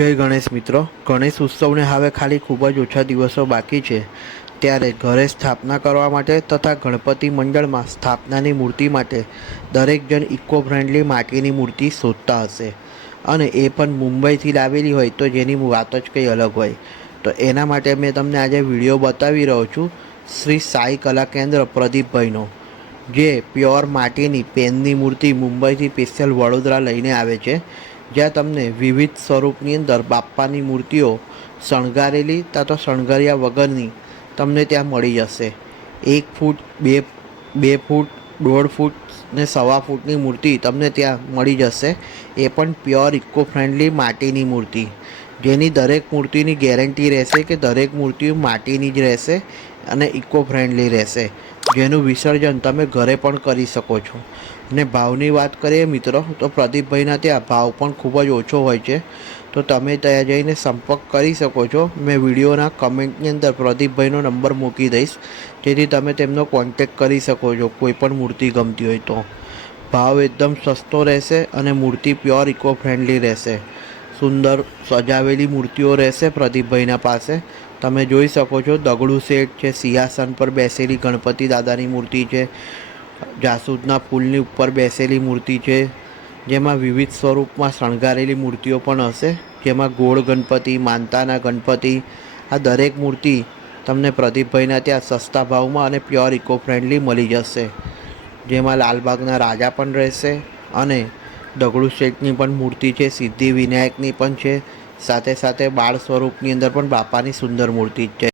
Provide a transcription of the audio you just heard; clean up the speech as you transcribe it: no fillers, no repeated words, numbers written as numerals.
જય ગણેશ મિત્રો, ગણેશ ઉત્સવને હવે ખાલી ખૂબ જ ઓછા દિવસો બાકી છે ત્યારે ઘરે સ્થાપના કરવા માટે તથા ગણપતિ મંડળમાં સ્થાપનાની મૂર્તિ માટે દરેક જણ ઇકો ફ્રેન્ડલી માટીની મૂર્તિ શોધતા હશે અને એ પણ મુંબઈથી લાવેલી હોય તો જેની વાત જ કંઈ અલગ હોય. તો એના માટે મેં તમને આજે વિડીયો બતાવી રહ્યો છું શ્રી સાઈ કલા કેન્દ્ર પ્રદીપભાઈનો, જે પ્યોર માટીની પેનની મૂર્તિ મુંબઈથી સ્પેશિયલ વડોદરા લઈને આવે છે, જ્યાં તમને વિવિધ સ્વરૂપની અંદર બાપ્પાની મૂર્તિઓ શણગારેલી કાં તો શણગાર્યા વગરની તમને ત્યાં મળી જશે. 1 ફૂટ, 2 ફૂટ, 1.5 ફૂટ ને 1.25 ફૂટની મૂર્તિ તમને ત્યાં મળી જશે. એ પણ પ્યોર ઇકો ફ્રેન્ડલી માટીની મૂર્તિ, જેની દરેક મૂર્તિની ગેરંટી રહેશે કે દરેક મૂર્તિ માટીની જ રહેશે અને ઇકો ફ્રેન્ડલી રહેશે, જેનું વિસર્જન તમે ઘરે પણ કરી શકો છો. અને ભાવની વાત કરીએ મિત્રો, તો પ્રદીપભાઈના ત્યાં ભાવ પણ ખૂબ જ ઓછો હોય છે, તો તમે ત્યાં જઈને સંપર્ક કરી શકો છો. મેં વિડીયોના કમેન્ટની અંદર પ્રદીપભાઈનો નંબર મૂકી દઈશ, જેથી તમે તેમનો કોન્ટેક્ટ કરી શકો છો કોઈ પણ મૂર્તિ ગમતી હોય તો. ભાવ એકદમ સસ્તો રહેશે અને મૂર્તિ પ્યોર ઇકો ફ્રેન્ડલી રહેશે. સુંદર સજાવેલી મૂર્તિઓ રહેશે પ્રદીપભાઈના પાસે. તમે જોઈ શકો છો દગડુ સેટ છે, સિંહાસન પર બેસેલી ગણપતિ દાદાની મૂર્તિ છે, જાસૂદના ફૂલની ઉપર બેસેલી મૂર્તિ છે, જેમાં વિવિધ સ્વરૂપમાં શણગારેલી મૂર્તિઓ પણ હશે, જેમાં ગોળ ગણપતિ, માનતાના ગણપતિ, આ દરેક મૂર્તિ તમને પ્રદીપભાઈના ત્યાં સસ્તા ભાવમાં અને પ્યોર ઇકો ફ્રેન્ડલી મળી જશે. જેમાં લાલબાગના રાજા પણ રહેશે અને દગડુ શેઠની પણ મૂર્તિ છે, સિદ્ધિ વિનાયકની પણ છે, સાથે સાથે બાળ સ્વરૂપની અંદર પણ બાપાની સુંદર મૂર્તિ છે.